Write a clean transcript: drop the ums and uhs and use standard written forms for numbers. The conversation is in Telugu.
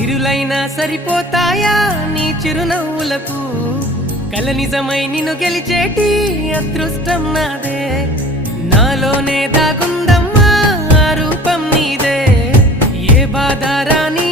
సిరులైనా సరిపోతాయా నీ చిరునవ్వులకు కల నిజమై నిన్ను గెలిచేటి అదృష్టం నాదే నాలోనే దాగుందమ్మా ఆ రూపం నీదే ఏ బాధ రాని